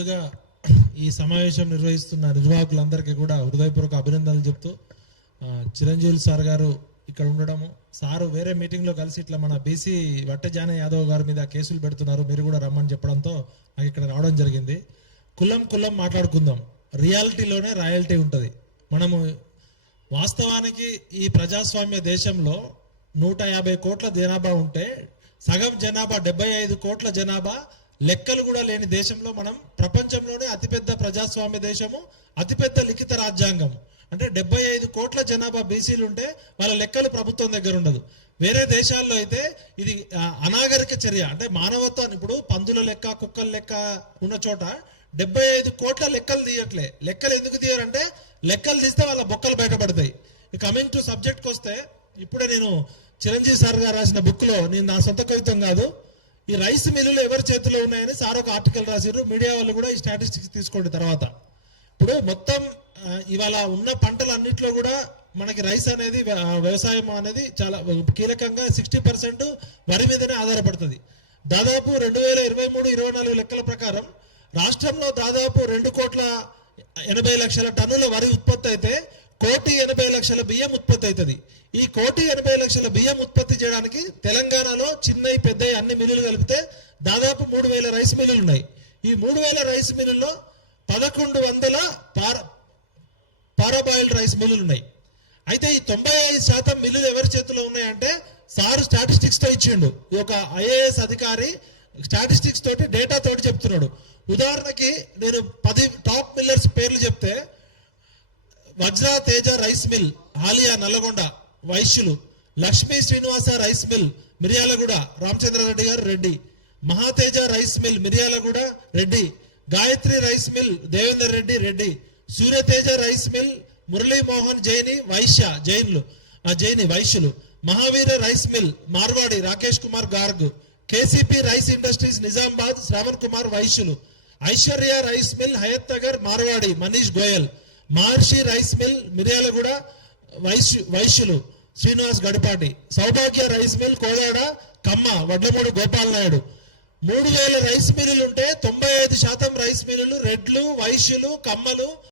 ముందుగా ఈ సమావేశం నిర్వహిస్తున్న నిర్వాహకులందరికీ కూడా హృదయపూర్వక అభినందనలు చెప్తూ చిరంజీవి సార్ గారు ఇక్కడ ఉండడము, సారు వేరే మీటింగ్లో కలిసి ఇట్లా మన బీసీ వట్టజాన యాదవ్ గారి మీద కేసులు పెడుతున్నారు, మీరు కూడా రమ్మని చెప్పడంతో నాకు ఇక్కడ రావడం జరిగింది. కులం మాట్లాడుకుందాం, రియాలిటీలోనే రాయల్టీ ఉంటుంది. మనము వాస్తవానికి ఈ ప్రజాస్వామ్య దేశంలో 150 కోట్ల జనాభా ఉంటే సగం జనాభా 75 కోట్ల జనాభా లెక్కలు కూడా లేని దేశంలో మనం ప్రపంచంలోనే అతిపెద్ద ప్రజాస్వామ్య దేశము, అతిపెద్ద లిఖిత రాజ్యాంగం. అంటే 75 కోట్ల జనాభా బీసీలు ఉంటే వాళ్ళ లెక్కలు ప్రభుత్వం దగ్గర ఉండదు. వేరే దేశాల్లో అయితే ఇది అనాగరిక చర్య, అంటే మానవత్వాన్ని, ఇప్పుడు పందుల లెక్క కుక్కల లెక్క ఉన్న చోట 75 కోట్ల లెక్కలు తీయట్లే. లెక్కలు ఎందుకు తీయరంటే లెక్కలు తీస్తే వాళ్ళ బొక్కలు బయటపడతాయి. కమింగ్ టు సబ్జెక్ట్కి వస్తే, ఇప్పుడే నేను చిరంజీవి సార్ గారు రాసిన బుక్లో, నేను నా సొంత కవిత్వం కాదు, ఈ రైస్ మిల్లులు ఎవరి చేతిలో ఉన్నాయని సార్ ఒక ఆర్టికల్ రాసిర్రు. మీడియా వాళ్ళు కూడా ఈ స్టాటిస్టిక్స్ తీసుకోండి. తర్వాత ఇప్పుడు మొత్తం ఇవాళ ఉన్న పంటలన్నింటిలో కూడా మనకి రైస్ అనేది, వ్యవసాయం అనేది చాలా కీలకంగా 60% వరి మీదనే ఆధారపడుతుంది. దాదాపు 2023-24 లెక్కల ప్రకారం రాష్ట్రంలో దాదాపు 2,80,00,000 టన్నుల వరి ఉత్పత్తి అయితే 1,80,00,000 బియ్యం ఉత్పత్తి అవుతుంది. ఈ 1,80,00,000 బియ్యం ఉత్పత్తి చేయడానికి తెలంగాణలో చిన్నవి పెద్దవి అన్ని మిల్లులు కలిపితే దాదాపు 3,000 రైస్ మిల్లులు ఉన్నాయి. ఈ 3,000 రైస్ మిల్లుల్లో 1,100 పారాబాయిల్డ్ రైస్ మిల్లులు ఉన్నాయి. అయితే ఈ 95% మిల్లులు ఎవరి చేతిలో ఉన్నాయంటే సారు స్టాటిస్టిక్స్ తో ఇచ్చిండు. ఈ ఒక ఐఏఎస్ అధికారి స్టాటిస్టిక్స్ తోటి, డేటా తోటి చెప్తున్నాడు. ఉదాహరణకి నేను 10 టాప్ మిల్లర్స్ పేర్లు చెప్తే, వజ్రా తేజ రైస్ మిల్ హాలియా నల్లగొండ వైశ్యులు, Lakshmi Srinivasa rice mill Miryalaguda Ramachandra Reddy garu Reddy, Mahateja rice mill Miryalaguda Reddy, Gayatri rice mill Devender Reddy Reddy, Suryateja rice mill Murali Mohan Jaini Jaini వైశ్యులు, Mahavira rice mill Marwari Rakesh Kumar Garg, KCP rice industries Nizamabad Shravan Kumar వైశ్యులు, Aishwarya rice mill Hayat Nagar Marwari Manish Goyal, Maharshi rice mill Miryalaguda వైశ్యులు శ్రీనివాస్ గడిపాటి, సౌభాగ్య రైస్ మిల్ కోదాడ కమ్మ వడ్లమూడి గోపాల్ నాయుడు. 3,000 రైస్ మిల్లులు ఉంటే 95% రైస్ మిల్లులు రెడ్లు, వైశ్యులు, కమ్మలు,